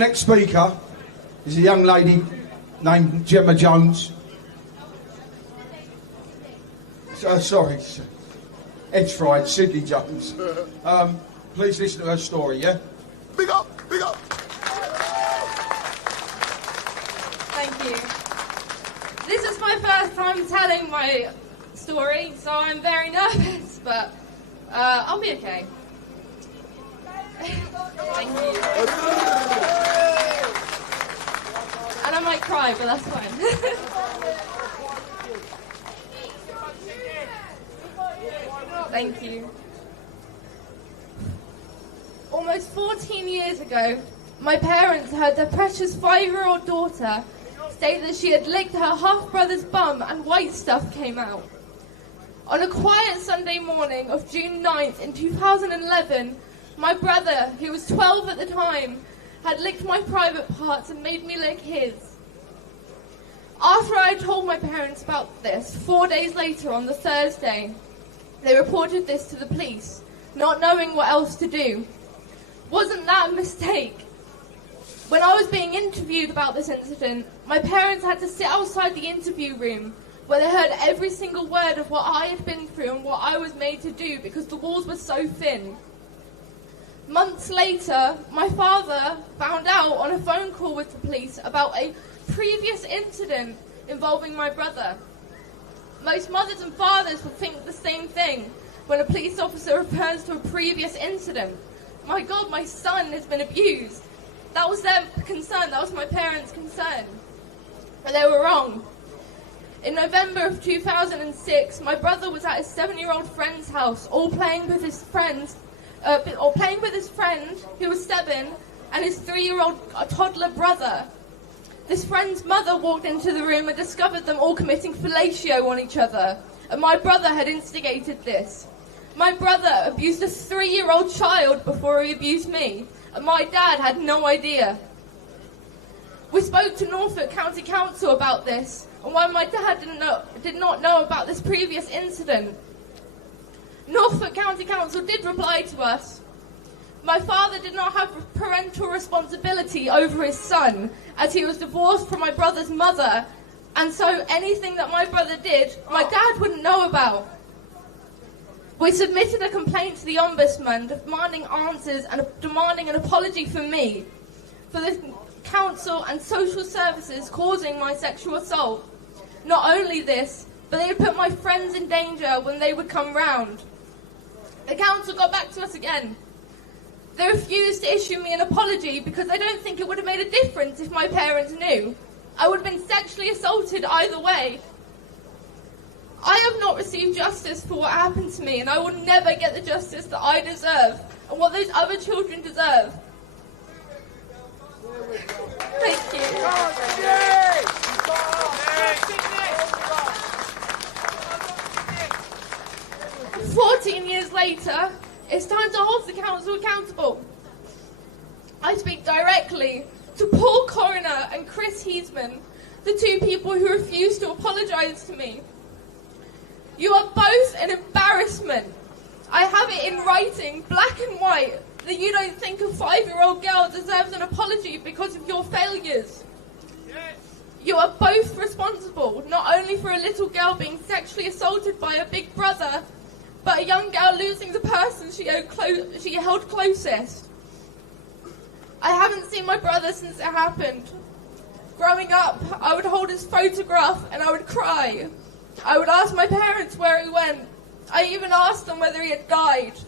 Next speaker is a young lady named Gemma Jones. Sorry, Ed's fried, Sydney Jones. Please listen to her story, yeah? Big up, big up. Thank you. This is my first time telling my story, so I'm very nervous, but I'll be okay. Thank you. And I might cry, but that's fine. Thank you. Almost 14 years ago, my parents heard their precious 5-year-old daughter say that she had licked her half-brother's bum and white stuff came out. On a quiet Sunday morning of June 9th in 2011, my brother, who was 12 at the time, had licked my private parts and made me lick his. After I had told my parents about this, 4 days later on the Thursday, they reported this to the police, not knowing what else to do. Wasn't that a mistake? When I was being interviewed about this incident, my parents had to sit outside the interview room where they heard every single word of what I had been through and what I was made to do because the walls were so thin. Months later, my father found out on a phone call with the police about a previous incident involving my brother. Most mothers and fathers would think the same thing when a police officer refers to a previous incident. My God, my son has been abused. That was their concern, that was my parents' concern. But they were wrong. In November of 2006, my brother was at his 7-year-old friend's house, playing with his friend who was 7 and his 3-year-old toddler brother. This friend's mother walked into the room and discovered them all committing fellatio on each other, and my brother had instigated this. My brother abused a 3-year-old child before he abused me, and my dad had no idea. We spoke to Norfolk County Council about this, and while my dad did not know about this previous incident, Norfolk County Council did reply to us. My father did not have parental responsibility over his son, as he was divorced from my brother's mother, and so anything that my brother did, my dad wouldn't know about. We submitted a complaint to the Ombudsman demanding answers and demanding an apology from me for the council and social services causing my sexual assault. Not only this, but they would put my friends in danger when they would come round. The council got back to us again. They refused to issue me an apology because I don't think it would have made a difference if my parents knew. I would have been sexually assaulted either way. I have not received justice for what happened to me, and I will never get the justice that I deserve and what those other children deserve. Thank you. 14 years later, it's time to hold the council accountable. I speak directly to Paul Coroner and Chris Heisman, the two people who refused to apologise to me. You are both an embarrassment. I have it in writing, black and white, that you don't think a 5-year-old girl deserves an apology because of your failures. Yes. You are both responsible, not only for a little girl being sexually assaulted by a big brother, but a young girl losing the person she held closest. I haven't seen my brother since it happened. Growing up, I would hold his photograph and I would cry. I would ask my parents where he went. I even asked them whether he had died.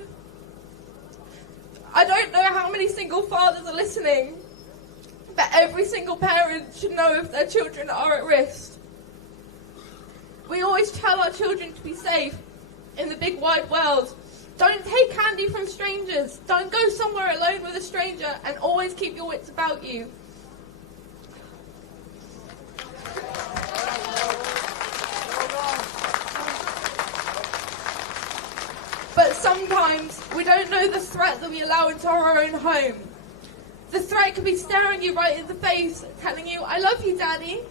I don't know how many single fathers are listening, but every single parent should know if their children are at risk. We always tell our children to be safe in the big wide world. Don't take candy from strangers. Don't go somewhere alone with a stranger, and always keep your wits about you. But sometimes we don't know the threat that we allow into our own home. The threat could be staring you right in the face, telling you, "I love you, Daddy,"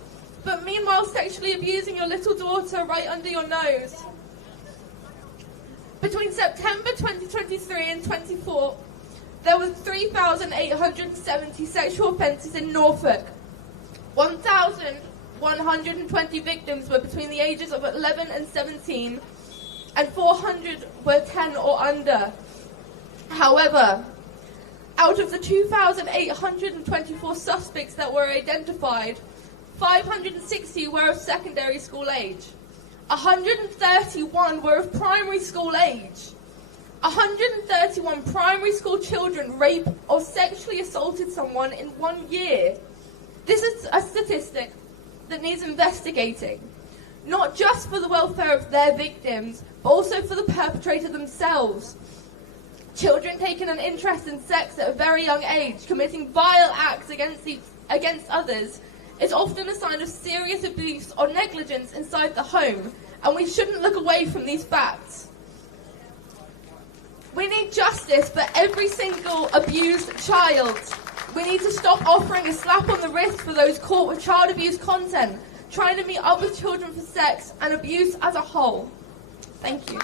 but meanwhile sexually abusing your little daughter right under your nose. Between September 2023 and 24, There were 3,870 sexual offences in Norfolk. 1,120 victims were between the ages of 11 and 17, and 400 were 10 or under. However, out of the 2,824 suspects that were identified, 560 were of secondary school age. 131 were of primary school age. 131 primary school children raped or sexually assaulted someone in 1 year. This is a statistic that needs investigating, not just for the welfare of their victims, but also for the perpetrator themselves. Children taking an interest in sex at a very young age, committing vile acts against others, is often a sign of serious abuse or negligence inside the home, and we shouldn't look away from these facts. We need justice for every single abused child. We need to stop offering a slap on the wrist for those caught with child abuse content, trying to meet up with children for sex and abuse as a whole. Thank you.